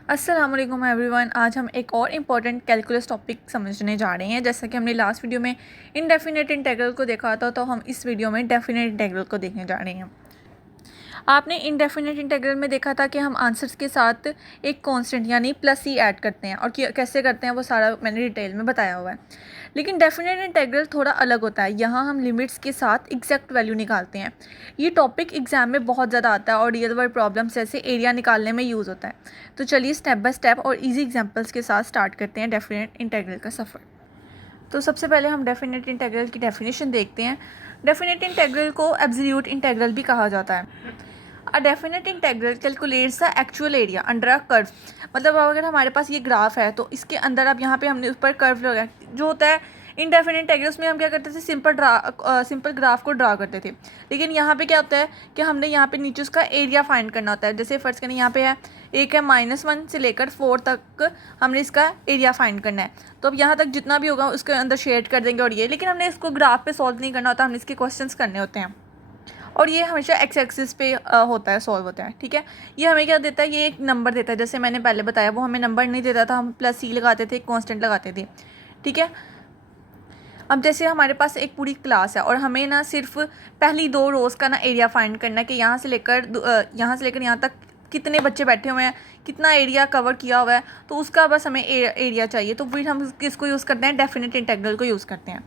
अस्सलाम वालेकुम एवरीवन। आज हम एक और इम्पॉर्टेंट कैलकुलस टॉपिक समझने जा रहे हैं। जैसा कि हमने लास्ट वीडियो में इनडेफिनेट इंटीग्रल को देखा था, तो हम इस वीडियो में डेफिनेट इंटीग्रल को देखने जा रहे हैं। आपने इनडेफिनेट इंटीग्रल में देखा था कि हम आंसर्स के साथ एक कांस्टेंट यानी प्लस ही ऐड करते हैं, और कैसे करते हैं वो सारा मैंने डिटेल में बताया हुआ है। लेकिन डेफिनेट इंटीग्रल थोड़ा अलग होता है। यहाँ हम लिमिट्स के साथ एग्जैक्ट वैल्यू निकालते हैं। ये टॉपिक एग्जाम में बहुत ज़्यादा आता है और रियल वर्ल्ड प्रॉब्लम्स जैसे एरिया निकालने में यूज़ होता है। तो चलिए स्टेप बाय स्टेप और इजी एग्जांपल्स के साथ स्टार्ट करते हैं डेफिनेट इंटीग्रल का सफ़र। तो सबसे पहले हम डेफिनेट इंटीग्रल की डेफिनेशन देखते हैं। डेफिनेट इंटीग्रल को एब्सोल्यूट इंटीग्रल भी कहा जाता है। A definite integral calculates the actual area under a curve. मतलब अगर हमारे पास ये ग्राफ है तो इसके अंदर अब यहाँ पे हमने उस पर कर्व लगाया जो होता है इनडेफिनेट इंटीग्रल। उसमें हम क्या करते थे, सिंपल ग्राफ को ड्रा करते थे। लेकिन यहाँ पे क्या होता है कि हमने यहाँ पे नीचे उसका एरिया फाइंड करना होता है। जैसे फर्स्ट करें, यहाँ पे है एक है -1 से लेकर 4 तक हमने इसका एरिया फाइंड करना है। तो अब यहाँ तक जितना भी होगा उसके अंदर शेड कर देंगे और ये, लेकिन हमने इसको ग्राफ पे सॉल्व नहीं करना होता, हमने इसके क्वेश्चंस करने होते हैं। और ये हमेशा एक्स एक्सिस पे होता है, सॉल्व होता है। ठीक है, ये हमें क्या देता है, ये एक नंबर देता है। जैसे मैंने पहले बताया, वो हमें नंबर नहीं देता था, हम +c लगाते थे, कांस्टेंट लगाते थे। ठीक है, अब जैसे हमारे पास एक पूरी क्लास है और हमें ना सिर्फ पहली 2 रोज़ का ना एरिया फाइंड करना है कि यहाँ से लेकर यहाँ तक कितने बच्चे बैठे हुए हैं, कितना एरिया कवर किया हुआ है, तो उसका बस हमें एरिया चाहिए। तो फिर हम किसको यूज़ करते हैं, डेफिनेट इंटीग्रल को यूज़ करते हैं।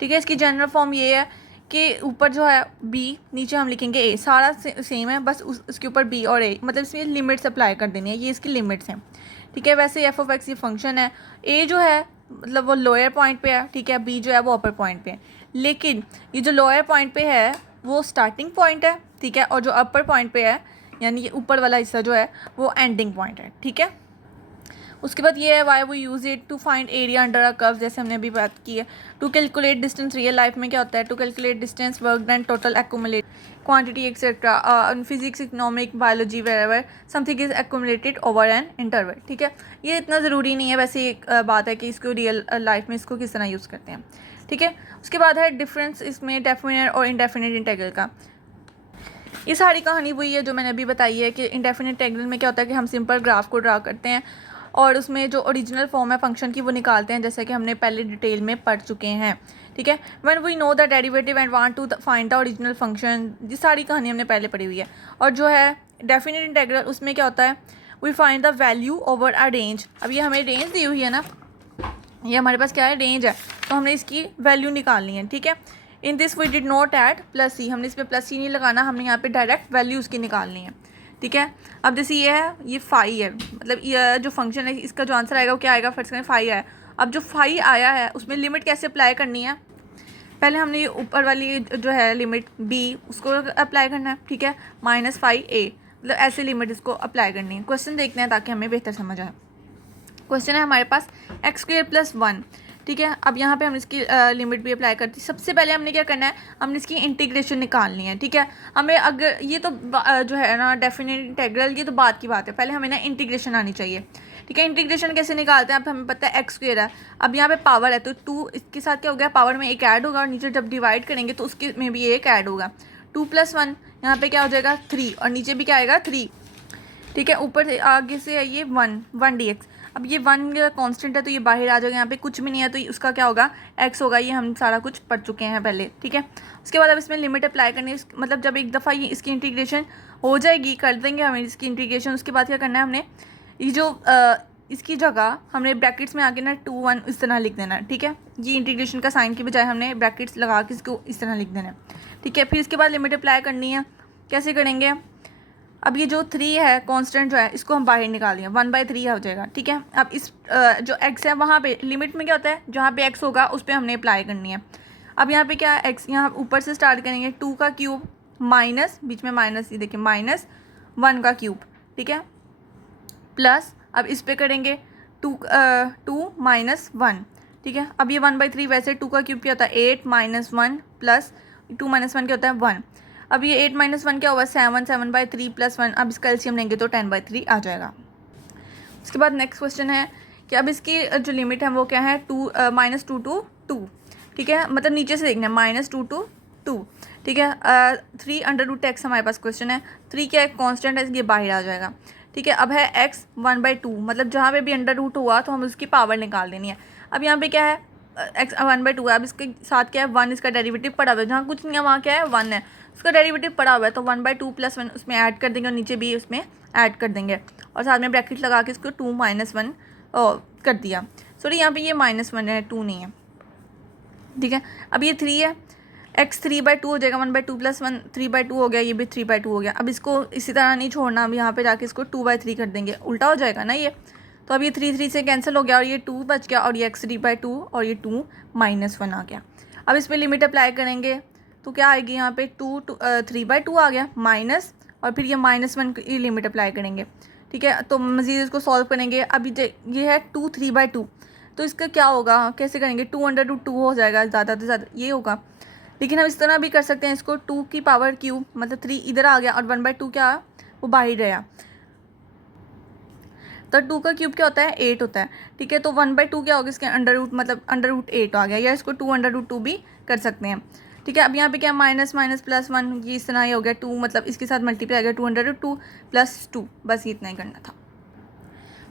ठीक है, इसकी जनरल फॉर्म ये है कि ऊपर जो है b, नीचे हम लिखेंगे a, सारा सेम है, बस उसके ऊपर b और a, मतलब इसमें लिमिट्स अप्लाई कर देनी है, ये इसकी लिमिट्स हैं। ठीक है, वैसे f(x) ये फंक्शन है। a जो है मतलब वो लोअर पॉइंट पे है, ठीक है, b जो है वो अपर पॉइंट पे है। लेकिन ये जो लोअर पॉइंट पे है वो स्टार्टिंग पॉइंट है, ठीक है, और जो अपर पॉइंट पे है यानी ये ऊपर वाला हिस्सा जो है वो एंडिंग पॉइंट है। ठीक है, उसके बाद ये है why we use it to find area under a curve, जैसे हमने अभी बात की है। To calculate distance, real life में क्या होता है, to calculate distance, work done, total accumulate quantity etcetera, physics, economic, biology, wherever something is accumulated over an interval. ठीक है, ये इतना ज़रूरी नहीं है, वैसे एक बात है कि इसको रियल लाइफ में इसको किस तरह यूज़ करते हैं। ठीक है, उसके बाद है डिफरेंस इसमें डेफिनेट और इनडेफिनेट इंटीग्रल का। ये सारी कहानी वही है जो मैंने अभी बताई है कि इंडेफिनेट इंटीग्रल में क्या होता है कि हम सिंपल ग्राफ को ड्रा करते हैं और उसमें जो ओरिजिनल फॉर्म है फंक्शन की वो निकालते हैं, जैसे कि हमने पहले डिटेल में पढ़ चुके हैं। ठीक है, when we know the derivative and want to find the original function, ये सारी कहानी हमने पहले पढ़ी हुई है। और जो है डेफिनेट इंटीग्रल, उसमें क्या होता है, we find the value over a range. अब ये हमें रेंज दी हुई है ना, ये हमारे पास क्या है, रेंज है, तो हमने इसकी वैल्यू निकालनी है। ठीक है, in this we did not add +c, हमने इसमें +c नहीं लगाना, हमने यहाँ पे डायरेक्ट वैल्यू उसकी निकालनी है। ठीक है, अब जैसे ये है, ये फाई है, मतलब ये जो फंक्शन है इसका जो आंसर आएगा वो क्या आएगा, फर्स्ट करें फाई आया। अब जो फाई आया है उसमें लिमिट कैसे अप्लाई करनी है, पहले हमने ये ऊपर वाली जो है लिमिट b उसको अप्लाई करना है। ठीक है, -5a, मतलब ऐसे लिमिट इसको अप्लाई करनी है। क्वेश्चन देखते हैं ताकि हमें बेहतर समझ आए। क्वेश्चन है हमारे पास x² + 1। ठीक है, अब यहाँ पे हम इसकी लिमिट भी अप्लाई करती। सबसे पहले हमने क्या करना है, हमने इसकी इंटीग्रेशन निकालनी है। ठीक है, हमें अगर ये तो जो है ना डेफिनेट इंटीग्रल, ये तो बात की बात है, पहले हमें ना इंटीग्रेशन आनी चाहिए। ठीक है, इंटीग्रेशन कैसे निकालते हैं, अब हमें पता है x² है, अब यहाँ पे पावर है तो 2 इसके साथ क्या हो गया, पावर में एक ऐड होगा और नीचे जब डिवाइड करेंगे तो उसके में भी एक ऐड होगा। 2 + 1 यहाँ पे क्या हो जाएगा 3, और नीचे भी क्या आएगा 3। ठीक है, ऊपर से आगे से है ये 1 dx। अब ये 1 कांस्टेंट है तो ये बाहर आ जाएगा, यहाँ पे कुछ भी नहीं है तो उसका क्या होगा, x होगा। ये हम सारा कुछ पढ़ चुके हैं पहले। ठीक है, उसके बाद अब इसमें लिमिट अप्लाई करनी है, मतलब जब एक दफ़ा ये इसकी इंटीग्रेशन हो जाएगी, कर देंगे हमें इसकी इंटीग्रेशन, उसके बाद क्या करना है, हमने ये जो इसकी जगह हमने ब्रैकेट्स में आके ना 2 1 इस तरह लिख देना है। ठीक है, ये इंटीग्रेशन का साइन की बजाय हमने ब्रैकेट्स लगा के इसको इस तरह लिख देना है। ठीक है, फिर इसके बाद लिमिट अप्लाई करनी है, कैसे करेंगे, अब ये जो 3 है कांस्टेंट जो है इसको हम बाहर निकाल देंगे, 1/3 हो जाएगा। ठीक है, अब इस जो x है वहाँ पे लिमिट में क्या होता है, जहाँ पे x होगा उस पर हमने अप्लाई करनी है। अब यहाँ पे क्या है, x यहाँ ऊपर से स्टार्ट करेंगे, 2 का क्यूब माइनस, बीच में माइनस, ये देखिए -1 का क्यूब। ठीक है, प्लस अब इस पे करेंगे 2 -1। ठीक है, अब ये 1/3, वैसे 2 का क्यूब क्या होता है 8 - 1 प्लस 2 - 1 क्या होता है 1। अब ये 8 - 1 क्या होगा 7, 7/3 + 1, अब इसका एलसीएम लेंगे तो 10/3 आ जाएगा। उसके बाद नेक्स्ट क्वेश्चन है कि अब इसकी जो लिमिट है वो क्या है, -2 to 2। ठीक है, मतलब नीचे से देखना है, -2 to 2। ठीक है, 3 √x हमारे पास क्वेश्चन है, 3 क्या है कांस्टेंट है, ये बाहर आ जाएगा। ठीक है। अब है x 1/2, मतलब जहाँ पे भी अंडर रूट हुआ तो हम उसकी पावर निकाल देनी है। अब यहाँ पे क्या है, x 1/2 है। अब इसके साथ क्या है, 1 इसका डेरिवेटिव पड़ा हुआ है, जहाँ कुछ नहीं है वहाँ क्या है 1 है, उसका डेरिवेटिव पड़ा हुआ है, तो 1/2 + 1 उसमें ऐड कर देंगे और नीचे भी उसमें ऐड कर देंगे और साथ में ब्रैकेट लगा के इसको 2 - 1 कर दिया। सॉरी यहाँ पे ये -1 है, 2 नहीं है, ठीक है। अब ये 3 है, x 3/2 हो जाएगा, 1/2 + 1 3/2 हो गया, ये भी 3/2 हो गया। अब इसको इसी तरह नहीं छोड़ना, अब यहाँ पे जाके इसको 2/3 कर देंगे, उल्टा हो जाएगा ना ये। तो अब ये 3 से कैंसिल हो गया और ये 2 बच गया और ये x 3/2 और ये 2 - 1 आ गया। अब इस पर लिमिट अप्लाई करेंगे तो क्या आएगी, यहाँ पे 3/2 आ गया माइनस, और फिर ये -1 की लिमिट अप्लाई करेंगे, ठीक है। तो मज़ीद इसको सॉल्व करेंगे। अभी ये है 2 3/2, तो इसका क्या होगा, कैसे करेंगे, 2/2 हो जाएगा, ज़्यादा से ज़्यादा ये होगा। लेकिन हम इस तरह भी कर सकते हैं, इसको 2 की पावर क्यूब, मतलब 3 इधर आ गया और 1/2 क्या वो बाहर रहा, तो 2 का क्यूब क्या होता है 8 होता है, ठीक है। तो 1/2 क्या होगा, इसके अंडर रूट मतलब अंडर रूट 8 आ गया, या इसको 2/2 भी कर सकते हैं, ठीक है। अब यहाँ पे क्या माइनस माइनस +1, ये इस तरह ही हो गया 2, मतलब इसके साथ मल्टीप्लाई आ गया 2/2 + 2, बस ये इतना ही करना था।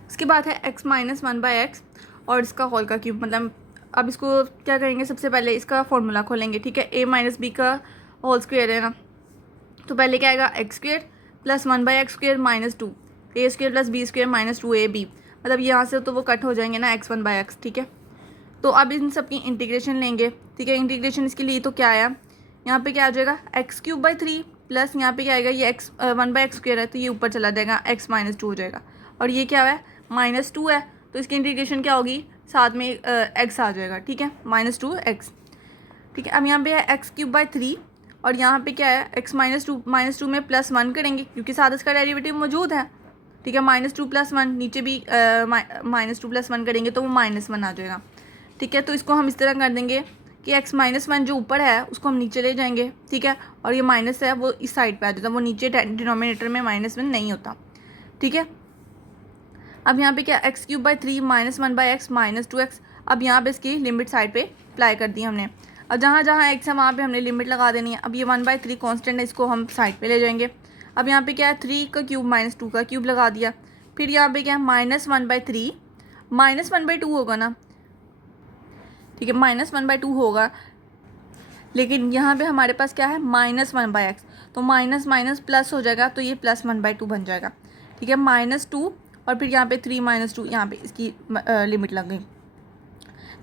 उसके बाद है x - 1/x और इसका होल का क्यूब, मतलब अब इसको क्या करेंगे, सबसे पहले इसका फॉर्मूला खोलेंगे, ठीक है। a - b का होल स्क्वायर है ना, तो पहले क्या आएगा x² + 1/x² - 2 a² + b² - 2ab, मतलब यहाँ से तो वो कट हो जाएंगे ना x 1/x, ठीक है। तो अब इन सब की इंटीग्रेशन लेंगे, ठीक है। इंटीग्रेशन इसके लिए तो क्या आया, यहाँ पे क्या आ जाएगा x³/3 प्लस यहाँ पे क्या आएगा, ये x 1/x² है तो ये ऊपर चला जाएगा, x - 2 हो जाएगा, और ये क्या है -2 है, तो इसकी इंटीग्रेशन क्या होगी, साथ में x आ जाएगा, ठीक है, -2x, ठीक है। अब यहाँ पे है x³/3 और यहाँ पे क्या है x - 2 में +1 करेंगे क्योंकि साथ इसका डेरिवेटिव मौजूद है, ठीक है। -2 + 1, नीचे भी -2 + 1 करेंगे तो वो -1 आ जाएगा, ठीक है। तो इसको हम इस तरह कर देंगे कि x - 1 जो ऊपर है उसको हम नीचे ले जाएंगे, ठीक है, और ये माइनस है वो इस साइड पे आ जाता है, वो नीचे डिनोमिनेटर में -1 नहीं होता, ठीक है। अब यहाँ पे क्या x³/3 - 1/x - 2x, अब यहाँ पे इसकी लिमिट साइड पे अप्लाई कर दी हमने। अब जहाँ जहाँ x है वहाँ पे हमने लिमिट लगा देनी है। अब ये 1/3 कॉन्स्टेंट है, इसको हम साइड पे ले जाएंगे। अब यहाँ पे क्या है 3 का क्यूब - 2 का क्यूब लगा दिया, फिर यहाँ पे क्या है -1/3 -1/2 होगा ना, ठीक है, -1/2 होगा, लेकिन यहाँ पे हमारे पास क्या है -1/x, तो माइनस माइनस प्लस हो जाएगा, तो ये +1/2 बन जाएगा, ठीक है, -2 और फिर यहाँ पे 3 - 2, यहाँ पे इसकी लिमिट लग गई,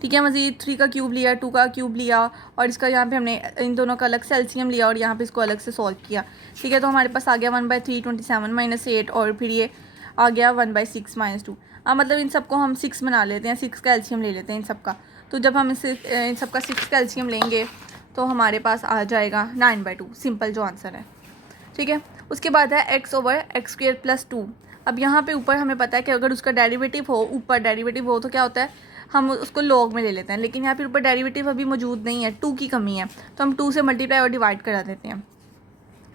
ठीक है। मज़ीद 3 का क्यूब लिया, 2 का क्यूब लिया और इसका यहाँ पे हमने इन दोनों का अलग से एलसीएम लिया और यहाँ पे इसको अलग से सॉल्व किया, ठीक है। तो हमारे पास आ गया 1/3 27 - 8 और फिर ये आ गया 1/6 - 2। अब मतलब इन सबको हम 6 बना लेते हैं, 6 का एलसीएम ले लेते हैं इन सब का। तो जब हम इसे इन सब का 6 का एलसीएम लेंगे तो हमारे पास आ जाएगा 9/2, सिंपल जो आंसर है, ठीक है। उसके बाद है x/x² + 2। अब यहाँ पे ऊपर हमें पता है कि अगर उसका डेरिवेटिव हो, ऊपर डेरिवेटिव हो तो क्या होता है हम उसको लॉग में ले लेते हैं, लेकिन यहाँ पे ऊपर डेरिवेटिव अभी मौजूद नहीं है, 2 की कमी है, तो हम 2 से मल्टीप्लाई और डिवाइड करा देते हैं,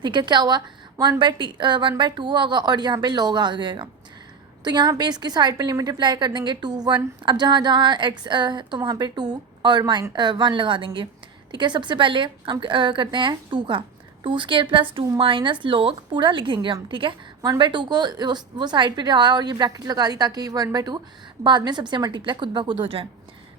ठीक है। क्या हुआ 1/2 होगा और यहाँ पे लॉग आ जाएगा, तो यहाँ पे इसकी साइड पे लिमिट अप्लाई कर देंगे 2 1। अब जहाँ जहाँ x तो वहाँ पे 2 और 1 लगा देंगे, ठीक है। सबसे पहले हम करते हैं 2 का 2² + 2 माइनस लॉग पूरा लिखेंगे हम, ठीक है। 1/2 को वो साइड पे रहा और ये ब्रैकेट लगा दी ताकि 1/2 बाद में सबसे मल्टीप्लाई खुद ब खुद हो जाए,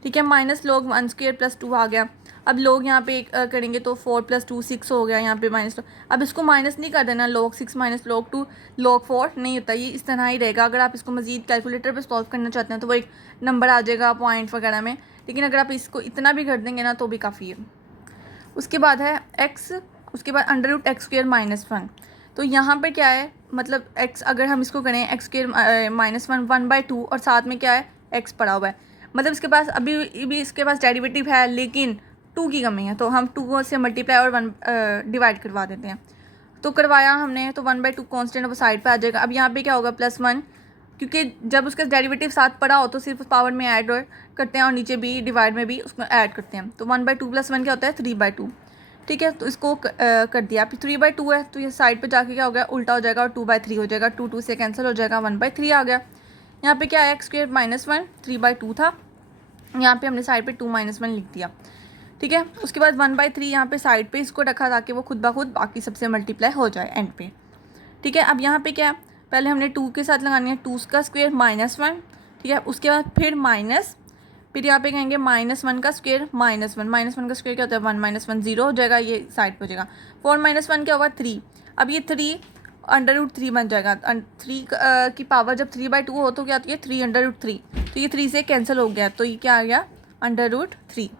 ठीक है। माइनस लॉग 1² + 2 आ गया। अब लोग यहाँ पे करेंगे तो 4 + 2 6 हो गया, यहाँ पे -2। अब इसको माइनस नहीं कर देना, log 6 - log 2 log 4 नहीं होता, ये इस तरह ही रहेगा। अगर आप इसको मजीद कैलकुलेटर पे सॉल्व करना चाहते हैं तो वो एक नंबर आ जाएगा पॉइंट वगैरह में, लेकिन अगर आप इसको इतना भी कर देंगे ना तो भी काफ़ी है। उसके बाद है x, उसके बाद √x² - 1। तो यहाँ पर क्या है, मतलब x अगर हम इसको करें x² - 1 1/2 और साथ में क्या है x पड़ा हुआ है, मतलब इसके पास अभी भी इसके पास डेरिवेटिव है लेकिन 2 की कमी है, तो हम 2 से मल्टीप्लाई और 1 डिवाइड करवा देते हैं। तो करवाया हमने तो 1/2 कॉन्स्टेंट वो साइड पे आ जाएगा। अब यहाँ पे क्या होगा +1, क्योंकि जब उसका डेरिवेटिव साथ पड़ा हो तो सिर्फ पावर में ऐड करते हैं और नीचे भी डिवाइड में भी उसमें ऐड करते हैं। तो 1/2 + 1 क्या होता है 3/2, ठीक है। तो इसको कर दिया, फिर 3/2 है तो ये साइड पे जाके क्या हो गया उल्टा हो जाएगा और 2/3 हो जाएगा, 2 2 से कैंसिल हो जाएगा, 1/3 आ गया। यहाँ पे क्या है x² - 1 3/2 था, यहाँ पे हमने साइड पे 2 - 1 लिख दिया, ठीक है। उसके बाद 1/3 यहाँ पे साइड पे इसको रखा ताकि वो खुद ब खुद बाकी सबसे मल्टीप्लाई हो जाए एंड पे, ठीक है। अब यहाँ पे क्या पहले हमने 2 के साथ लगानी है 2 का स्क्वायर -1, ठीक है। उसके बाद फिर माइनस, फिर यहाँ पे कहेंगे -1 का स्क्वायर -1 का स्क्वायर क्या होता है 1 -1 0 हो जाएगा, ये साइड पे हो जाएगा। 4 - 1 क्या होगा 3। अब ये 3 √3 बन जाएगा। 3 की पावर जब 3/2 हो तो क्या आती है 3 √3, तो ये 3 से कैंसिल हो गया, तो ये क्या आ गया √3।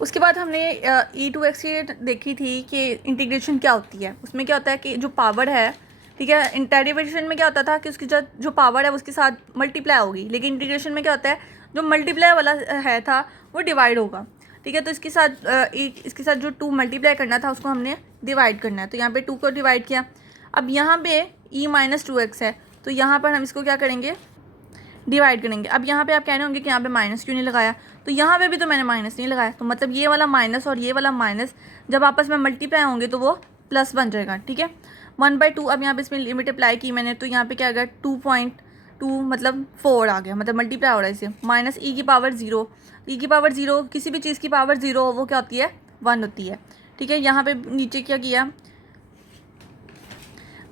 उसके बाद हमने e2x देखी थी कि इंटीग्रेशन क्या होती है। उसमें क्या होता है कि जो पावर है, ठीक है, डेरिवेशन में क्या होता था कि उसकी जो पावर है उसके साथ मल्टीप्लाई होगी, लेकिन इंटीग्रेशन में क्या होता है जो मल्टीप्लाई वाला है था वो डिवाइड होगा, ठीक है। तो इसके साथ जो 2 मल्टीप्लाई करना था उसको हमने डिवाइड करना है, तो यहाँ पे 2 को डिवाइड किया। अब यहाँ पे e-2x है, तो यहाँ पर हम इसको क्या करेंगे डिवाइड करेंगे। अब यहाँ पे आप कह रहे होंगे कि यहाँ पे माइनस क्यों नहीं लगाया, तो यहाँ पे भी तो मैंने माइनस नहीं लगाया, तो मतलब ये वाला माइनस और ये वाला माइनस जब आपस में मल्टीप्लाई होंगे तो वो प्लस बन जाएगा, ठीक है। 1/2 अब यहाँ पे इसमें लिमिट अप्लाई की मैंने, तो यहाँ पे क्या आ गया 2.2 मतलब 4 आ गया, मतलब मल्टीप्लाई हो रहा है इसे। माइनस e की पावर 0, e की पावर 0 किसी भी चीज़ की पावर 0 वो क्या होती है 1 होती है, ठीक है। यहाँ पे नीचे क्या किया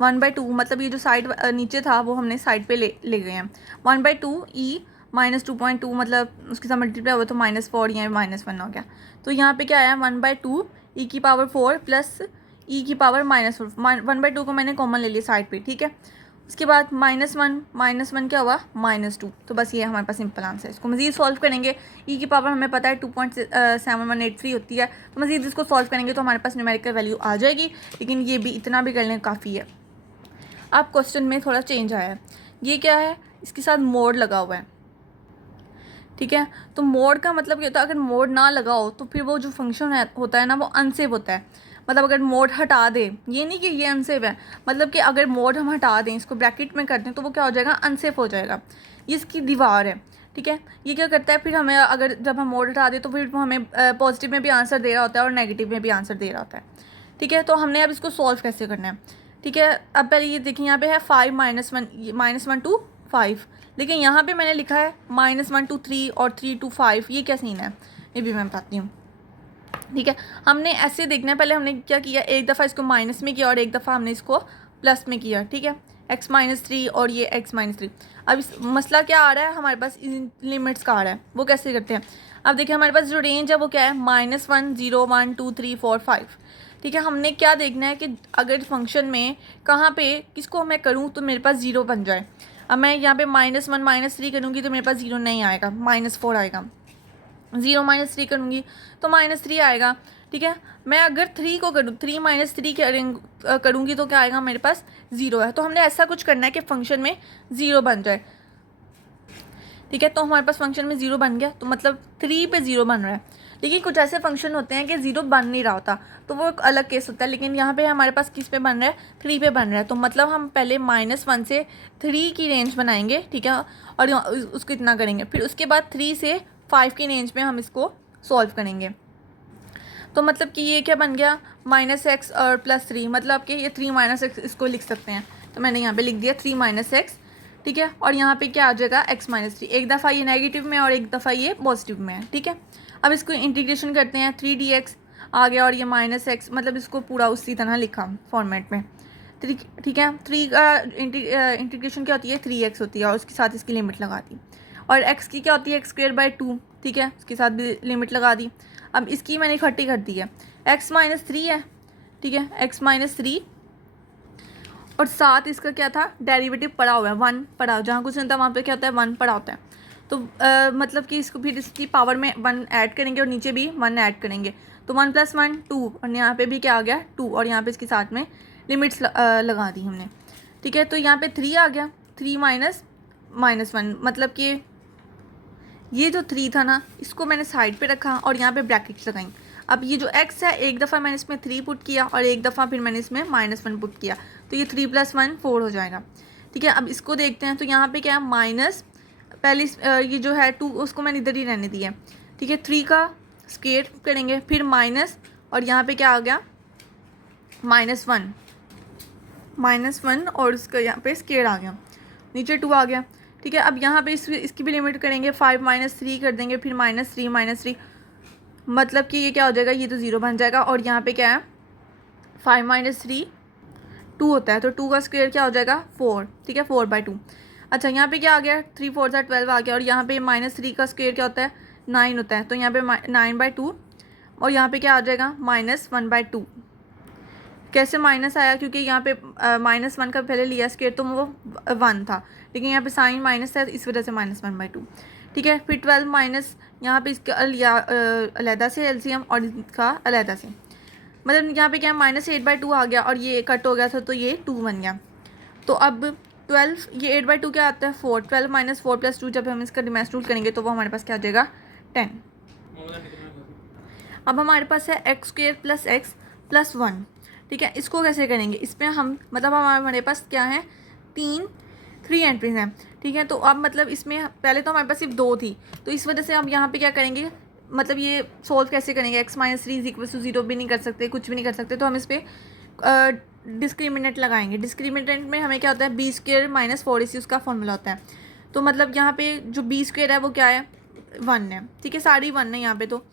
1/2, मतलब ये जो साइड नीचे था वो हमने साइड पे ले गए हैं। 1/2 e -2.2 मतलब उसके साथ मल्टीप्लाई हुआ तो -4, यहाँ -1 हो गया। तो यहाँ पे क्या आया 1/2 e की पावर 4 प्लस e की पावर -4। 1/2 को मैंने कॉमन ले लिया साइड पे, ठीक है। उसके बाद -1 क्या हुआ -2। तो बस ये हमारे पास सिंपल आंसर है। इसको मज़ीद सॉल्व करेंगे, e की पावर हमें पता है 2.7183 होती है, तो मज़ीद इसको सॉल्व करेंगे तो हमारे पास न्यूमेरिकल वैल्यू आ जाएगी, लेकिन ये भी इतना भी करने काफ़ी है। अब क्वेश्चन में थोड़ा चेंज आया है, ये क्या है इसके साथ मोड लगा हुआ है, ठीक है। तो मोड का मतलब ये होता है अगर मोड ना लगाओ तो फिर वो जो फंक्शन होता है ना वो अनसेव होता है। मतलब अगर मोड हटा दें, ये नहीं कि ये अनसेव है, मतलब कि अगर मोड हम हटा दें, इसको ब्रैकेट में कर दें तो वो क्या हो जाएगा अनसेव हो जाएगा। ये इसकी दीवार है, ठीक है। ये क्या करता है फिर हमें अगर जब हम मोड हटा दें तो फिर वो हमें पॉजिटिव में भी आंसर दे रहा होता है और नेगेटिव में भी आंसर दे रहा होता है, ठीक है। तो हमने अब इसको सॉल्व कैसे करना है, ठीक है। अब पहले ये देखिए यहाँ पे है 5 -1 to 5, लेकिन यहाँ पे मैंने लिखा है -1 to 3 और 3 to 5, ये क्या सीन है ये भी मैं बताती हूँ, ठीक है। हमने ऐसे देखना है, पहले हमने क्या किया एक दफ़ा इसको माइनस में किया और एक दफ़ा हमने इसको प्लस में किया, ठीक है। x -3 और ये x -3। अब इस मसला क्या आ रहा है हमारे पास इन लिमिट्स का आ रहा है, वो कैसे करते हैं। अब देखिए हमारे पास जो रेंज है वो क्या है -1 0 1 2 3 4 5, ठीक है। हमने क्या देखना है कि अगर फंक्शन में कहाँ पे किसको मैं करूँ तो मेरे पास 0 बन जाए। अब मैं यहाँ पे -1 -3 करूँगी तो मेरे पास 0 नहीं आएगा, -4 आएगा। 0 -3 करूँगी तो -3 आएगा, ठीक है। मैं अगर 3 को करूँ 3 - 3 करूँगी तो क्या आएगा मेरे पास 0 है। तो हमने ऐसा कुछ करना है कि फंक्शन में 0 बन जाए, ठीक है। तो हमारे पास फंक्शन में 0 बन गया, तो मतलब 3 पे 0 बन रहा है। लेकिन कुछ ऐसे फंक्शन होते हैं कि 0 बन नहीं रहा होता, तो वो एक अलग केस होता है। लेकिन यहाँ पे हमारे पास किस पे बन रहा है 3 पे बन रहा है, तो मतलब हम पहले -1 से 3 की रेंज बनाएंगे, ठीक है, और उसको इतना करेंगे। फिर उसके बाद 3 से 5 की रेंज में हम इसको सॉल्व करेंगे। तो मतलब कि ये क्या बन गया -x और +3, मतलब कि ये 3 - x इसको लिख सकते हैं। तो मैंने यहाँ पे लिख दिया 3 - x, ठीक है। और यहाँ पे क्या आ जाएगा x -3, एक दफ़ा ये नेगेटिव में और एक दफ़ा ये पॉजिटिव में है, ठीक है। अब इसको इंटीग्रेशन करते हैं 3dx आ गया और ये -x, मतलब इसको पूरा उसी तरह लिखा फॉर्मेट में, ठीक है। 3 का इंटीग्रेशन क्या होती है 3x होती है और उसके साथ इसकी लिमिट लगा दी। और x की क्या होती है x²/2, ठीक है, उसके साथ भी लिमिट लगा दी। अब इसकी मैंने इकट्ठी कर दी है x -3 है, ठीक है, x -3 और साथ इसका क्या था डेरिवेटिव पड़ा हुआ है 1 पड़ा हुआ, जहाँ कुछ नहीं था वहाँ पे क्या होता है 1 पड़ा होता है। तो मतलब कि इसको फिर इसकी पावर में 1 ऐड करेंगे और नीचे भी 1 ऐड करेंगे, तो 1 + 1 2 और यहाँ पे भी क्या आ गया 2 और यहाँ पे इसके साथ में लिमिट्स लगा दी हमने, ठीक है। तो यहाँ पे 3 आ गया, 3 -1 मतलब कि ये जो 3 था ना इसको मैंने साइड पे रखा और यहाँ पे ब्रैकेट्स लगाई। अब ये जो x है एक दफ़ा मैंने इसमें 3 पुट किया और एक दफ़ा फिर मैंने इसमें -1 पुट किया, तो ये 3 + 1 4 हो जाएगा, ठीक है। अब इसको देखते हैं, तो यहाँ पे क्या है माइनस पहले ये जो है 2 उसको मैंने इधर ही रहने दिया, ठीक है। 3 का स्क्वायर करेंगे फिर माइनस और यहाँ पे क्या आ गया -1 और उसका यहाँ पे स्क्वायर आ गया, नीचे 2 आ गया, ठीक है। अब यहाँ पे इसकी भी लिमिट करेंगे 5 -3 कर देंगे फिर -3 मतलब कि ये क्या हो जाएगा ये तो 0 बन जाएगा। और यहाँ पे क्या है 5 - 3 2 होता है, तो 2 का स्क्वायर क्या हो जाएगा 4, ठीक है 4/2। अच्छा यहाँ पे क्या आ गया 3 4 12 आ गया, और यहाँ पे -3 का स्क्वायर क्या होता है 9 होता है, तो यहाँ पे 9/2, और यहाँ पे क्या आ जाएगा -1/2। कैसे माइनस आया, क्योंकि यहाँ पे -1 का पहले लिया स्क्वायर तो वो 1 था, लेकिन यहाँ पे साइन माइनस है इस वजह से -1/2, ठीक है। फिर 12 माइनस यहाँ पे इसका लिया अलहदा से एलसीएम और इसका अलहदा से, मतलब यहाँ पे क्या -8/2 आ गया और ये कट हो गया था तो ये 2 बन गया। तो अब 12 ये 8/2 क्या आता है 4, 12 - 4 + 2 जब हम इसका डिमेंशन रूल करेंगे तो वो हमारे पास क्या आ जाएगा 10। अब हमारे पास है x² + x + 1, ठीक है। इसको कैसे करेंगे, इसमें हम मतलब हमारे पास क्या है 3 एंट्रीज हैं, ठीक है। तो अब मतलब इसमें पहले तो हमारे पास सिर्फ 2 थी, तो इस वजह से हम यहाँ पे क्या करेंगे, मतलब ये सोल्व कैसे करेंगे, x - 3 = 0 भी नहीं कर सकते, कुछ भी नहीं कर सकते, तो हम इस पर डिस्क्रिमिनेंट लगाएंगे। डिस्क्रिमिनेंट में हमें क्या होता है b² - 4ac उसका फॉर्मूला होता है। तो मतलब यहाँ पे जो b² है वो क्या है 1 है, ठीक है, सारी 1 है यहाँ पे, तो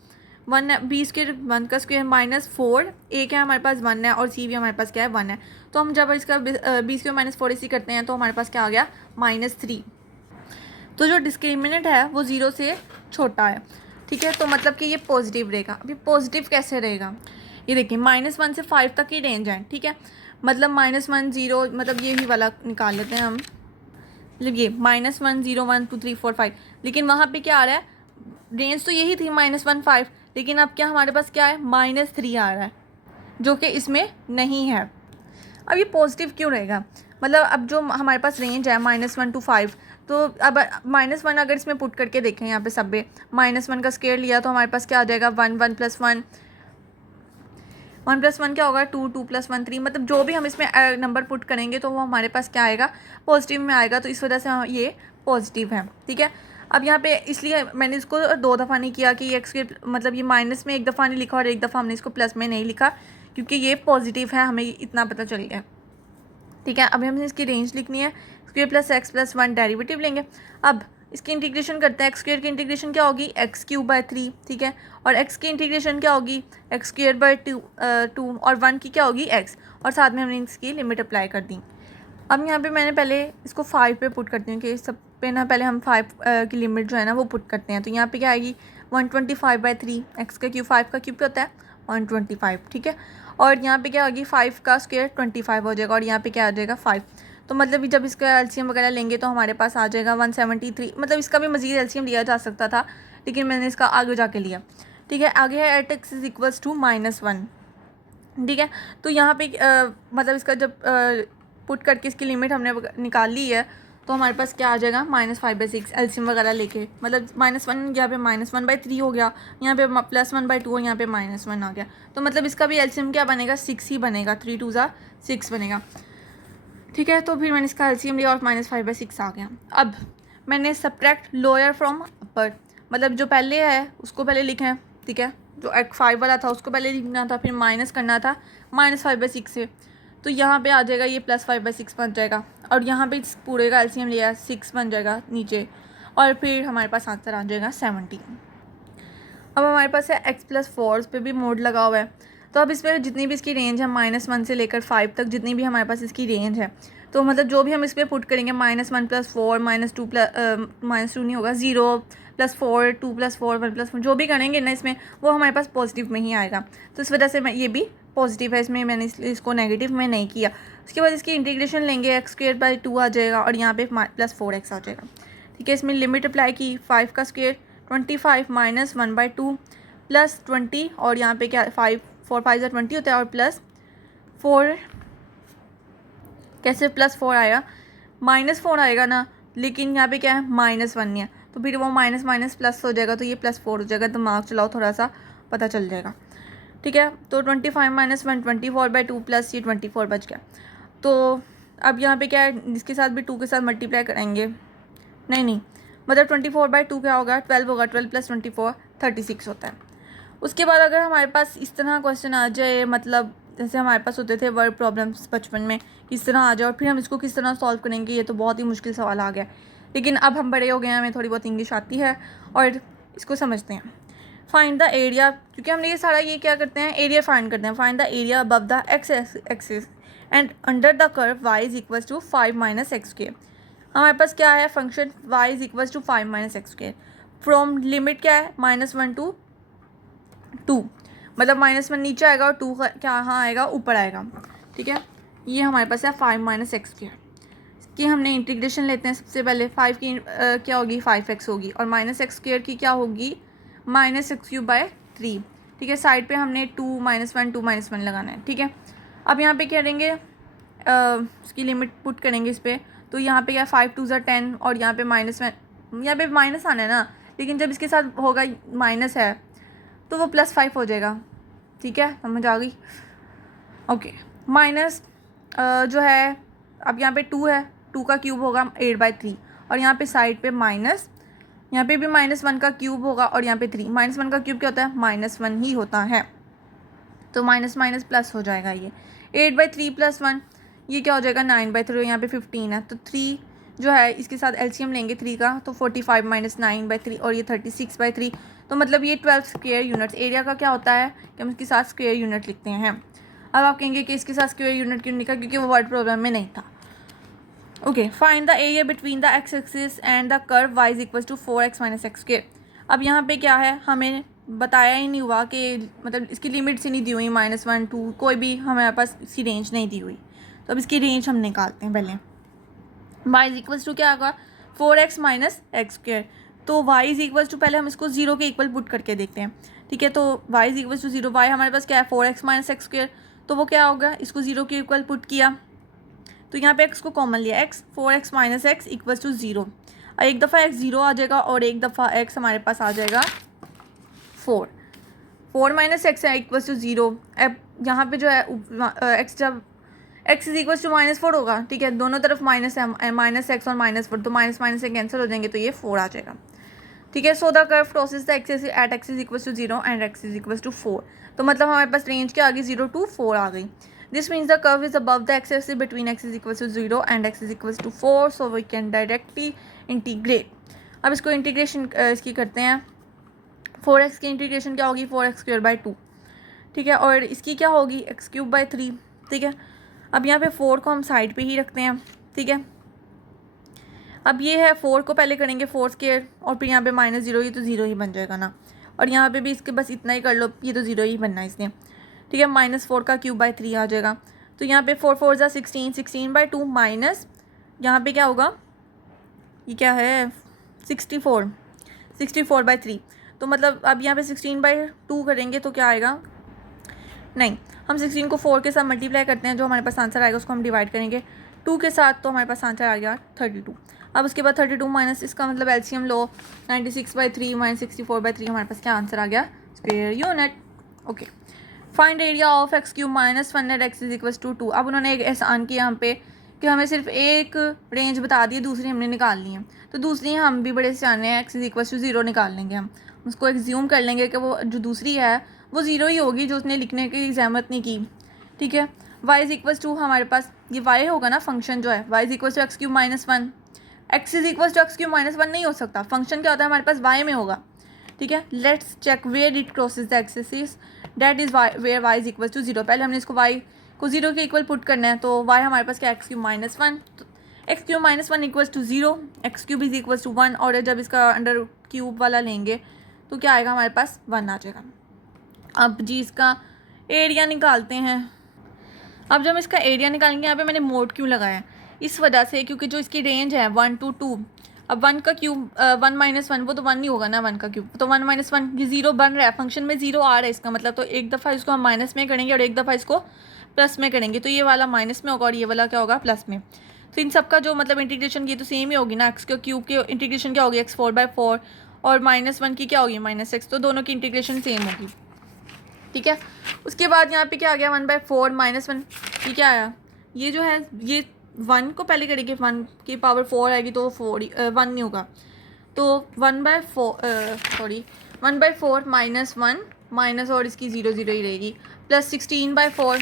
1 है, b² 1 का स्क्वायर -4, a क्या है हमारे पास 1 है और c भी हमारे पास क्या है 1 है। तो हम जब इसका b² - 4ac करते हैं तो हमारे पास क्या आ गया -3। तो जो डिस्क्रिमिनेंट है वो 0 से छोटा है, ठीक है, तो मतलब कि ये पॉजिटिव रहेगा। अभी पॉजिटिव कैसे रहेगा, ये देखिए -1 से 5 तक की रेंज है, ठीक है, मतलब -1 0, मतलब यही वाला निकाल लेते हैं हम, मतलब ये -1 0 1 2 3 4 5, लेकिन वहाँ पे क्या आ रहा है, रेंज तो यही थी -1 5, लेकिन अब क्या हमारे पास क्या है -3 आ रहा है, जो कि इसमें नहीं है। अब ये पॉजिटिव क्यों रहेगा, मतलब अब जो हमारे पास रेंज है -1 to 5, तो अब -1 अगर इसमें पुट करके देखें यहाँ पे सब पे -1 का स्क्वायर लिया तो हमारे पास क्या आ जाएगा 1 1 + 1 1 + 1 क्या होगा 2 2 + 1 3, मतलब जो भी हम इसमें नंबर पुट करेंगे तो वो हमारे पास क्या आएगा पॉजिटिव में आएगा, तो इस वजह से ये पॉजिटिव है, ठीक है। अब यहाँ पे इसलिए मैंने इसको 2 दफ़ा नहीं किया कि x के मतलब ये माइनस में 1 दफ़ा नहीं लिखा और 1 दफ़ा हमने इसको प्लस में नहीं लिखा, क्योंकि ये पॉजिटिव है, हमें इतना पता चल गया, ठीक है। अभी हमने इसकी रेंज लिखनी है, स्क्वायर + x + 1 डेरिवेटिव लेंगे। अब इसकी इंटीग्रेशन करते हैं, x² की इंटीग्रेशन क्या होगी x³/3, ठीक है, और x की इंटीग्रेशन क्या होगी x²/2 और 1 की क्या होगी x, और साथ में हमने इसकी लिमिट अप्लाई कर दी। अब यहाँ पे मैंने पहले इसको 5 पे पुट करती हूँ कि सब पे ना पहले हम 5 की लिमिट जो है ना वो पुट करते हैं, तो यहाँ पे क्या आएगी 125/3, x³ 5 का क्यूब क्या होता है 125, ठीक है, और यहाँ पे क्या होगी 5 का स्क्वायर 25 हो जाएगा, और यहाँ पे क्या आ जाएगा 5, तो मतलब जब इसका एलसीएम वगैरह लेंगे तो हमारे पास आ जाएगा 173, मतलब इसका भी मज़ीद एलसीएम लिया जा सकता था, लेकिन मैंने इसका आगे जाके लिया, ठीक है। आगे है x = -1, ठीक है, तो यहाँ पे मतलब इसका जब पुट करके इसकी लिमिट हमने निकाल ली है तो हमारे पास क्या आ जाएगा -5/6 एलसीएम वगैरह लेके, मतलब -1 यहाँ पे -1/3 हो गया, यहाँ पे +1/2 और यहाँ पे -1 आ गया, तो मतलब इसका भी एलसीएम क्या बनेगा 6 ही बनेगा, 3 2 6 बनेगा, ठीक है। तो फिर मैंने इसका एलसीएम लिया और -5/6 आ गया। अब मैंने सब्ट्रैक्ट लोअर फ्रॉम अपर, मतलब जो पहले है उसको पहले लिखें, ठीक है, जो 5 वाला था उसको पहले लिखना था, फिर माइनस करना था -5/6 से, तो यहाँ पे आ जाएगा ये +5/6 बन जाएगा, और यहाँ पे इस पूरे का एलसीएम लिया 6 बन जाएगा नीचे, और फिर हमारे पास आंसर आ जाएगा 70। अब हमारे पास है x + 4, उस पर भी मोड लगा हुआ है, तो अब इस पर जितनी भी इसकी रेंज है -1 से लेकर 5 तक जितनी भी हमारे पास इसकी रेंज है, तो मतलब जो भी हम इस पर पुट करेंगे -1 + 4 -2 नहीं होगा 0 + 4 2 + 4 1 + 4 जो भी करेंगे ना इसमें वो हमारे पास पॉजिटिव में ही आएगा, तो इस वजह से मैं ये भी पॉजिटिव है, इसमें मैंने इसको नेगेटिव में नहीं किया। उसके बाद इसकी इंटीग्रेशन लेंगे x²/2 आ जाएगा और यहाँ पे +4x आ जाएगा, ठीक है। इसमें लिमिट अप्लाई की 5 का स्क्वायर 25 - 1/2 + 20, और यहाँ पे क्या 5 4 5 20 होता है, और +4 कैसे +4 आएगा -4 आएगा ना, लेकिन यहाँ पे क्या है -1 नहीं है, तो फिर वो माइनस माइनस प्लस हो जाएगा, तो ये +4 हो जाएगा, दिमाग चलाओ थोड़ा सा पता चल जाएगा, ठीक है। तो 25 - 1 24/2 प्लस ये 24 बच गया। तो अब यहाँ पे क्या है इसके साथ भी 2 के साथ मल्टीप्लाई करेंगे, नहीं मतलब 24/2 क्या होगा 12 होगा, 12 + 24 36 होता है। उसके बाद अगर हमारे पास इस तरह क्वेश्चन आ जाए, मतलब जैसे हमारे पास होते थे वर्ड प्रॉब्लम्स बचपन में, किस तरह आ जाए और फिर हम इसको किस तरह सॉल्व करेंगे, ये तो बहुत ही मुश्किल सवाल आ गया, लेकिन अब हम बड़े हो गए हैं, हमें थोड़ी बहुत इंग्लिश आती है और इसको समझते हैं। फाइंड द एरिया, क्योंकि हमने ये सारा ये क्या करते हैं एरिया फाइंड करते हैं, find the area above the x axis, and under the curve y is equal to 5 minus x square. हमारे पास क्या है function y is equal to 5 minus x square from limit क्या है -1 टू 2, मतलब -1 नीचे आएगा और 2 क्या यहाँ आएगा ऊपर आएगा। ठीक है, ये हमारे पास है 5 माइनस एक्स स्क्वेयर की हमने इंटीग्रेशन लेते हैं। सबसे पहले 5 की क्या होगी 5x होगी और माइनस एक्स स्क्वेयर की क्या होगी -x³/3। ठीक है, साइड पे हमने 2 -1 2 -1 लगाना है। ठीक है, अब यहाँ पे क्या करेंगे इसकी लिमिट पुट करेंगे इस पर, तो यहाँ पे क्या 5 2 = 10 और यहाँ पे -1, यहाँ पे माइनस आना है ना, लेकिन जब इसके साथ होगा माइनस है तो वो +5 हो जाएगा। ठीक है, समझ आ गई। ओके, माइनस जो है अब यहाँ पे 2 है, 2 का क्यूब होगा 8/3 और यहाँ पे साइड पे माइनस, यहाँ पे भी -1 का क्यूब होगा और यहाँ पे 3। -1 का क्यूब क्या होता है -1 ही होता है, तो माइनस माइनस प्लस हो जाएगा। ये 8/3 + 1 ये क्या हो जाएगा 9/3 और यहाँ पे 15 है, तो 3 जो है इसके साथ एलसीएम लेंगे 3 का, तो 45 - 9/3 और ये 36/3, तो मतलब ये 12 स्क्वायर यूनिट्स। एरिया का क्या होता है कि हम इसके साथ स्क्वायर यूनिट लिखते हैं। अब आप कहेंगे कि इसके साथ स्क्वायर यूनिट क्यों लिखा, क्योंकि वो वर्ड प्रॉब्लम में नहीं था। Okay, find the area between the x axis and the curve y is equal to 4x - x square. अब यहाँ पे क्या है हमें बताया ही नहीं हुआ कि मतलब इसकी लिमिट्स ही नहीं दी हुई, -1 2 कोई भी हमारे पास इसकी रेंज नहीं दी हुई, तो अब इसकी रेंज हम निकालते हैं। पहले y इज इक्वल टू क्या होगा 4x - x स्क्वायर, तो y इज इक्वल टू पहले हम इसको 0 के इक्वल पुट करके देखते हैं। ठीक है, तो y is equal to 0, y हमारे पास क्या है 4x - x स्क्वायर, तो वो क्या होगा इसको 0 के इक्वल पुट किया तो यहाँ पे x को कॉमन लिया, x 4x - x equal to 0, और एक दफ़ा x 0 आ जाएगा और एक दफ़ा x हमारे पास आ जाएगा 4 - x है इक्वल टू 0। अब यहाँ पे जो है x जब x इज इक्वल टू -4 होगा, ठीक है, दोनों तरफ माइनस है, -x और -4, तो माइनस माइनस से कैंसिल हो जाएंगे, तो ये 4 आ जाएगा। ठीक है, so the curve crosses the axis at x is equal to 0 and x is equal to 4, तो मतलब हमारे पास रेंज क्या आ गई 0 to 4 आ गई। This means the curve is above the x-axis between x is equal to 0 and x is equal to 4, so we can directly integrate। अब इसको integration इसकी करते हैं। 4x की इंटीग्रेशन क्या होगी 4x²/2। ठीक है, और इसकी क्या होगी x³/3। ठीक है, अब यहाँ पे 4 को हम साइड पे ही रखते हैं। ठीक है, अब ये है 4 को पहले करेंगे 4² और फिर यहाँ पे -0, ये तो 0 ही बन जाएगा ना, और यहाँ पे भी इसके बस इतना ही कर लो, ये तो 0 ही बनना है इसने। ठीक है, -4 का क्यूब/3 आ जाएगा, तो यहाँ पे 4 4 = 16, 16/2 माइनस यहाँ पे क्या होगा ये क्या है 64, 64/3, तो मतलब अब यहाँ पे 16/2 करेंगे तो क्या आएगा, नहीं हम 16 को 4 के साथ मल्टीप्लाई करते हैं, जो हमारे पास आंसर आएगा उसको हम डिवाइड करेंगे 2 के साथ, तो हमारे पास आंसर आ गया 32। अब उसके बाद 32 माइनस इसका मतलब एलसीएम लो 96/3 - 64/3, हमारे पास क्या आंसर आ गया square unit. Okay, find area of x³ -1 at x is equal to 2। अब उन्होंने एक एहसान किया हम पे कि हमें सिर्फ एक रेंज बता दी, दूसरी हमने निकालनी है, तो दूसरी हम भी बड़े सियाने हैं, x इज इक्वल टू 0 निकाल लेंगे। हम उसको एग्ज्यूम कर लेंगे कि वो जो दूसरी है वो 0 ही होगी, जो उसने लिखने की जहमत नहीं की। ठीक है, y इज इक्वल टू हमारे पास ये y होगा ना फंक्शन जो है, y is equal to x³ -1, x is equal to x³ -1 नहीं हो सकता, फंक्शन क्या होता है हमारे पास y में होगा। ठीक है, let's check where it crosses the axis, that is where y is equal to 0। पहले हमने इसको y को 0 के इक्वल पुट करना है, तो y हमारे पास क्या x³ -1, तो x³ -1 equal to 0, x³ is equal to 1, और जब इसका अंडर क्यूब वाला लेंगे तो क्या आएगा हमारे पास 1 आ जाएगा। अब जी इसका एरिया निकालते हैं। अब जब इसका एरिया निकालेंगे, यहाँ पे मैंने मोड क्यों लगाया है, इस वजह से क्योंकि जो इसकी रेंज है 1 to 2, अब 1 का क्यूब 1 - 1 वो तो 1 नहीं होगा ना, 1 का क्यूब तो 1 - 1 ये 0 बन रहा है, फंक्शन में 0 आ रहा है इसका मतलब, तो एक दफ़ा इसको हम माइनस में करेंगे और एक दफ़ा इसको प्लस में करेंगे, तो ये वाला माइनस में होगा और ये वाला क्या होगा प्लस में। तो इन सब का जो मतलब इंटीग्रेशन ये तो सेम ही होगी ना, x के क्यूब की इंटीग्रेशन क्या होगी x4/4 और -1 की क्या होगी -x, तो दोनों की इंटीग्रेशन सेम होगी। ठीक है, उसके बाद यहाँ पे क्या आ गया 1/4 -1, ये क्या आया, ये जो है ये 1 को पहले करेंगे, 1 की पावर 4 आएगी तो 1 नहीं होगा, तो 1/4 -1 माइनस और इसकी 0 0 ही रहेगी, प्लस 16/4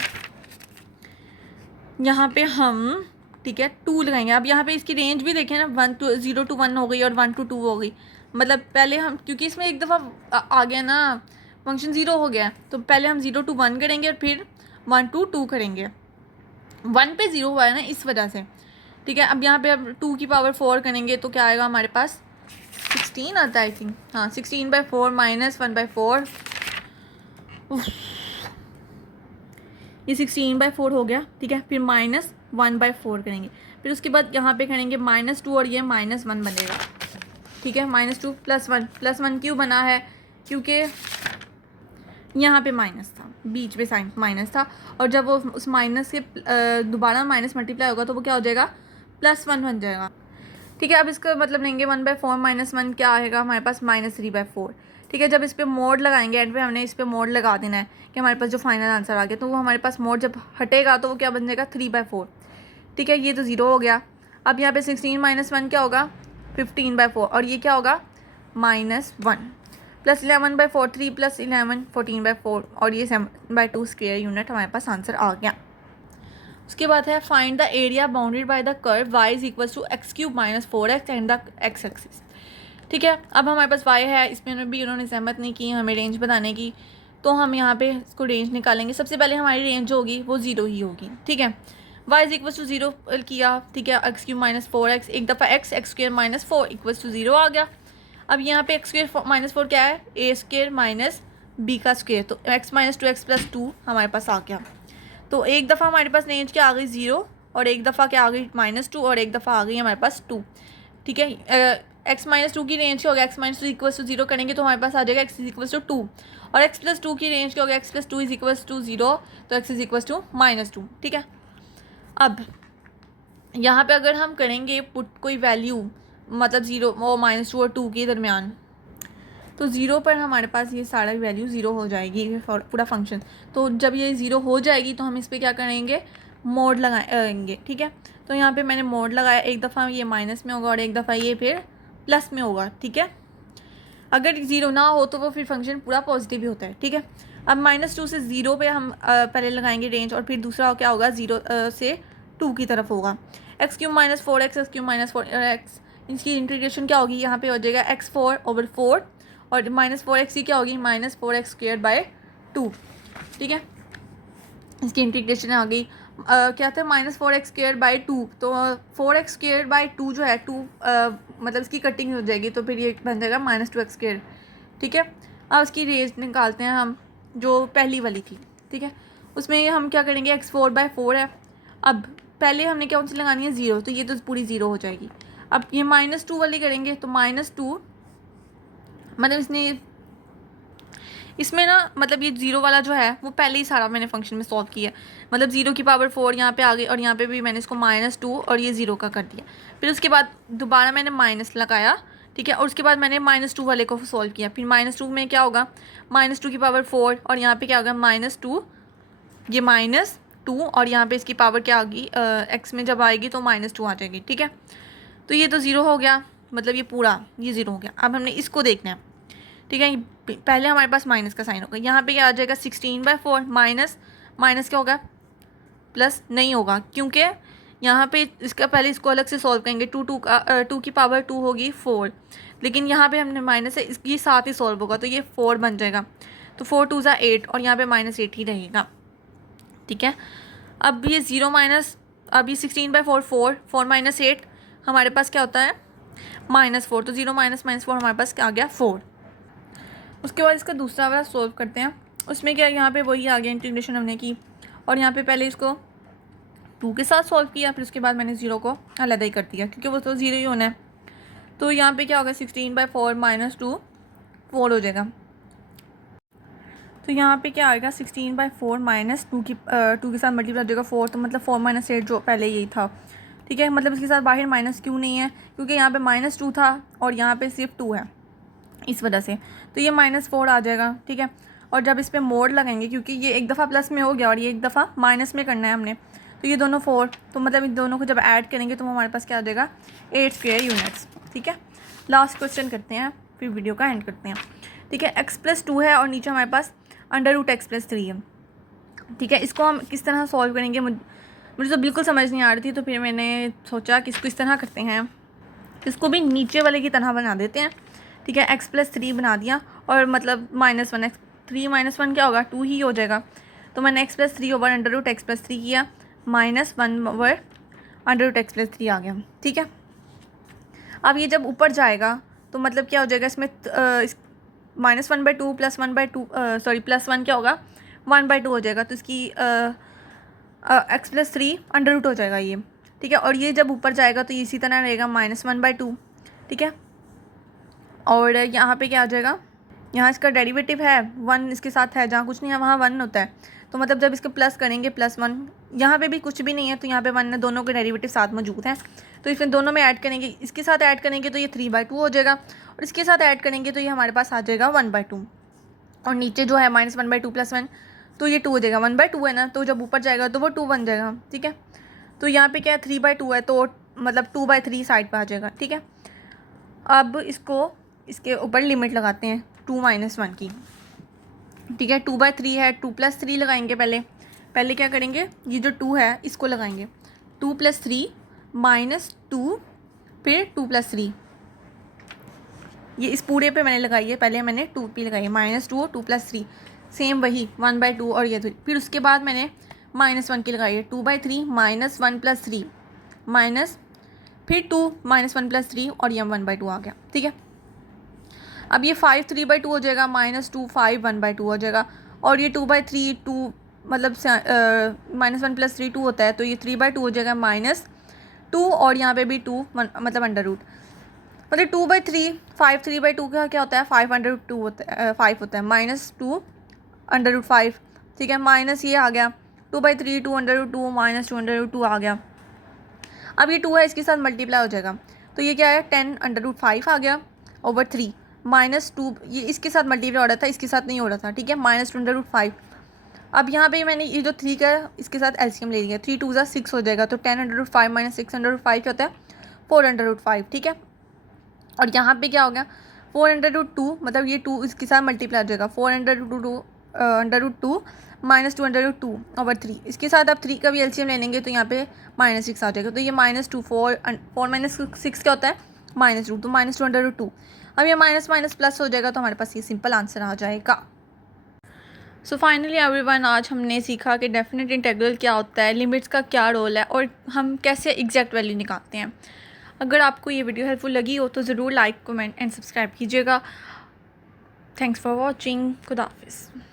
यहाँ पे हम ठीक है 2 लगाएंगे। अब यहाँ पे इसकी रेंज भी देखें ना, 0 to 1 हो गई और 1 to 2 हो गई, मतलब पहले हम क्योंकि इसमें एक दफ़ा आ गया ना फंक्शन 0 हो गया, तो पहले हम 0 to 1 करेंगे और फिर 1 to 2 करेंगे। 1 पे 0 हुआ है ना, इस वजह से, ठीक है। अब यहाँ पे अब 2 की पावर 4 करेंगे तो क्या आएगा हमारे पास, 16 आता है आई थिंक, हाँ 16/4 माइनस 1/4, ये 16/4 हो गया, ठीक है। फिर माइनस 1/4 करेंगे, फिर उसके बाद यहाँ पे करेंगे -2 और ये -1 बनेगा, ठीक है। -2 + 1 क्यों बना है, क्योंकि यहाँ पे माइनस था, बीच में साइन माइनस था, और जब वो उस माइनस के दोबारा माइनस मल्टीप्लाई होगा तो वो क्या हो जाएगा, +1 बन जाएगा, ठीक है। अब इसका मतलब लेंगे 1/4 माइनस 1 क्या आएगा हमारे पास, -3/4, ठीक है। जब इस पर मोड लगाएंगे एंड पे हमने इस पर मोड लगा देना है कि हमारे पास जो फाइनल आंसर आ गया, तो वो हमारे पास मोड जब हटेगा तो वो क्या बन जाएगा, 3/4, ठीक है। ये तो 0 हो गया। अब यहाँ पे 16 - 1 क्या होगा, 15/4, और ये क्या होगा, -1, + 11/4, 3 + 11 14/4, और ये 7/2 स्क्वायर यूनिट हमारे पास आंसर आ गया। उसके बाद है find the area bounded by the curve y = x³ - 4x and the x axis, ठीक है। अब हमारे पास y है, इसमें भी उन्होंने सहमत नहीं की हमें रेंज बताने की, तो हम यहाँ पे इसको रेंज निकालेंगे। सबसे पहले हमारी रेंज जो होगी वो 0 ही होगी, ठीक है। y = 0 किया, ठीक है, x³ - 4x, एक दफ़ा x² - 4 = 0 आ गया। अब यहाँ पे x² - 4 क्या है, a² - b का स्क्वेयर, तो x - 2x + 2 हमारे पास आ गया। तो एक दफ़ा हमारे पास रेंज क्या आ गई 0, और एक दफ़ा क्या आ गई -2, और एक दफ़ा आ गई हमारे पास 2, ठीक है। x - 2 की रेंज क्या होगा, x - 2 = 0 करेंगे तो हमारे पास आ जाएगा x = 2, और x + 2 की रेंज क्या होगा, x + 2 = 0, तो x = -2, ठीक है। अब यहाँ पे अगर हम करेंगे पुट कोई वैल्यू, मतलब 0 और -2 और 2 के दरमियान, तो 0 पर हमारे पास ये सारा वैल्यू 0 हो जाएगी, पूरा फंक्शन। तो जब ये 0 हो जाएगी तो हम इस पर क्या करेंगे, मोड लगाएंगे, ठीक है। तो यहाँ पे मैंने मोड लगाया, एक दफ़ा ये माइनस में होगा और एक दफ़ा ये फिर प्लस में होगा, ठीक है। अगर 0 ना हो तो वो फिर फंक्शन पूरा पॉजिटिव ही होता है, ठीक है। अब -2 से 0 पे हम पहले लगाएंगे रेंज, और फिर दूसरा क्या होगा, 0 से 2 की तरफ होगा, x³ - 4x, x³ - 4x, इसकी इंटीग्रेशन क्या होगी, यहाँ पे हो जाएगा x4/4, और -4x की क्या होगी, -4x²/2, ठीक है। इसकी इंटीग्रेशन आ गई, क्या था, -4x²/2, तो 4x²/2 जो है 2, मतलब इसकी कटिंग हो जाएगी, तो फिर ये बन जाएगा -2x², ठीक है। अब इसकी रेंज निकालते हैं हम, जो पहली वाली थी, ठीक है। उसमें हम क्या करेंगे, x4/4 है। अब पहले हमने क्या सी लगानी है, 0, तो ये तो पूरी 0 हो जाएगी। अब ये -2 वाली करेंगे तो -2, मतलब इसमें ना, मतलब ये 0 वाला जो है वो पहले ही सारा मैंने फंक्शन में सॉल्व किया, मतलब 0 की पावर 4 यहाँ पे आ गई, और यहाँ पे भी मैंने इसको -2 और ये 0 का कर दिया। फिर उसके बाद दोबारा मैंने माइनस लगाया, ठीक है, और उसके बाद मैंने -2 वाले को सॉल्व किया। फिर -2 में क्या होगा, -2 की पावर 4, और यहाँ पे क्या होगा, -2, ये -2, और यहाँ पे इसकी पावर क्या आ गई, x में जब आएगी तो -2 आ जाएगी, ठीक है। तो ये तो 0 हो गया, मतलब ये पूरा ये 0 हो गया। अब हमने इसको देखना है, ठीक है। पहले हमारे पास माइनस का साइन होगा, यहाँ पे क्या आ जाएगा, 16/4 माइनस क्या होगा, प्लस नहीं होगा, क्योंकि यहाँ पे इसका पहले इसको अलग से सॉल्व करेंगे, 2 की पावर 2 होगी 4, लेकिन यहाँ पे हमने माइनस है, इसके साथ ही सॉल्व होगा, तो ये 4 बन जाएगा, तो 4 2 ज़ा 8, और यहाँ पे -8 ही रहेगा, ठीक है। अब ये 0 माइनस, अब ये 16/4 4 - 8 हमारे पास क्या होता है, -4, तो 0 - -4 हमारे पास क्या आ गया, 4। उसके बाद इसका दूसरा वाला सॉल्व करते हैं, उसमें क्या, यहाँ पे वही आ गया, इंटीग्रेशन हमने की, और यहाँ पे पहले इसको 2 के साथ सॉल्व किया, फिर उसके बाद मैंने 0 को अलग ही कर दिया, क्योंकि वो तो 0 ही होना है। तो यहाँ पे क्या होगा, 16/4 - 2 4 हो जाएगा, तो यहाँ पे क्या आएगा, 16/4 - 2 के साथ मल्टीप्लाई हो जाएगा 4, तो मतलब 4 - 8 जो पहले यही था, ठीक है। मतलब इसके साथ बाहर माइनस क्यों नहीं है, क्योंकि यहाँ पे -2 था और यहाँ पे सिर्फ 2 है, इस वजह से, तो ये -4 आ जाएगा, ठीक है। और जब इस पर मोड लगाएंगे, क्योंकि ये एक दफ़ा प्लस में हो गया और ये एक दफ़ा माइनस में करना है हमने, तो ये दोनों 4, तो मतलब इन दोनों को जब ऐड करेंगे तो हमारे पास क्या आ जाएगा, 8 स्क्वायर यूनिट्स, ठीक है। लास्ट क्वेश्चन करते हैं, फिर वीडियो का एंड करते हैं, ठीक है। x + 2 है और नीचे हमारे पास √x + 3 है, ठीक है। इसको हम किस तरह सॉल्व करेंगे, मुझे तो बिल्कुल समझ नहीं आ रही थी, तो फिर मैंने सोचा कि इसको इस तरह करते हैं, इसको भी नीचे वाले की तरह बना देते हैं, ठीक है। x + 3 बना दिया, और मतलब -1, x 3 - 1 क्या होगा, 2 ही हो जाएगा, तो मैंने x + 3 /√x + 3 किया। -1/√x+3 आ गया, ठीक है। अब ये जब ऊपर जाएगा तो मतलब क्या हो जाएगा, इसमें -1/2 + 1/2 +1 क्या होगा, 1/2 हो जाएगा, तो इसकी x+3 अंडर रूट हो जाएगा ये, ठीक है। और ये जब ऊपर जाएगा तो इसी तरह रहेगा -1/2, ठीक है। और यहाँ पे क्या आ जाएगा, यहाँ इसका डेरिवेटिव है 1, इसके साथ है, जहाँ कुछ नहीं है वहाँ 1 होता है, तो मतलब जब इसके प्लस करेंगे +1, यहाँ पे भी कुछ भी नहीं है तो यहाँ पे 1 है, दोनों के डेरिवेटिव साथ मौजूद हैं, तो इसमें दोनों में ऐड करेंगे, इसके साथ ऐड करेंगे तो ये 3/2 हो जाएगा, और इसके साथ ऐड करेंगे तो ये हमारे पास आ जाएगा 1/2, और नीचे जो है -1/2 + 1, तो ये 2 हो जाएगा, 1/2 है ना, तो जब ऊपर जाएगा तो वो 2 बन जाएगा, ठीक है। तो यहाँ पे क्या है, 3/2 है, तो मतलब 2/3 साइड पर आ जाएगा, ठीक है। अब इसको इसके ऊपर लिमिट लगाते हैं 2 - 1 की, ठीक है। 2/3 है, 2 + 3 लगाएंगे, पहले क्या करेंगे, ये जो 2 है इसको लगाएंगे, 2 + 3 -2, फिर 2 + 3, ये इस पूरे पे मैंने लगाई है, पहले मैंने 2 पे लगाई है, -2 और 2 + 3 सेम वही 1/2 और ये 3, फिर उसके बाद मैंने -1 की लगाई है, 2/3 -1 + 3 माइनस, फिर 2 -1 + 3 और ये 1/2 आ गया, ठीक है। अब ये 5 3/2 हो जाएगा, -2 5 1/2 हो जाएगा, और ये 2/3 2 मतलब -1 + 3 2 होता है, तो ये 3/2 हो जाएगा -2, और यहाँ पे भी 2 मतलब अंडर रूट, मतलब 2/3 5 3/2 का क्या होता है, 5/2 होता है, 5 होता है, -2 √5, ठीक है। माइनस ये आ गया 2/3 2 √2 -2 आ गया। अब ये 2 है, इसके साथ मल्टीप्लाई हो जाएगा, तो ये क्या है 10 √5 आ गया ओवर 3 -2, ये इसके साथ मल्टीप्लाई हो रहा था, इसके साथ नहीं हो रहा था, ठीक है, -2 √5। अब यहाँ पे मैंने ये जो 3 का है इसके साथ एलसीएम ले लिया, 3 2 6 हो जाएगा, तो 10 √5 - 6 √5 क्या होता है 4 √5, ठीक है। और यहाँ पे क्या हो गया 4 √2, मतलब ये 2 इसके साथ मल्टीप्लाई हो जाएगा, 4 √2 -2 √2 ओवर 3, इसके साथ अब 3 का भी एलसीएम ले लेंगे तो यहाँ पे -6 आ जाएगा, तो ये -2 4 -6 क्या होता है -2, तो -2 √2। अब ये माइनस माइनस प्लस हो जाएगा, तो हमारे पास ये सिंपल आंसर आ जाएगा। सो फाइनली एवरीवन, आज हमने सीखा कि डेफिनेट इंटीग्रल क्या होता है, लिमिट्स का क्या रोल है, और हम कैसे एग्जैक्ट वैल्यू निकालते हैं। अगर आपको ये वीडियो हेल्पफुल लगी हो तो ज़रूर लाइक, कमेंट एंड सब्सक्राइब कीजिएगा। Thanks for watching. खुदा हाफिज़।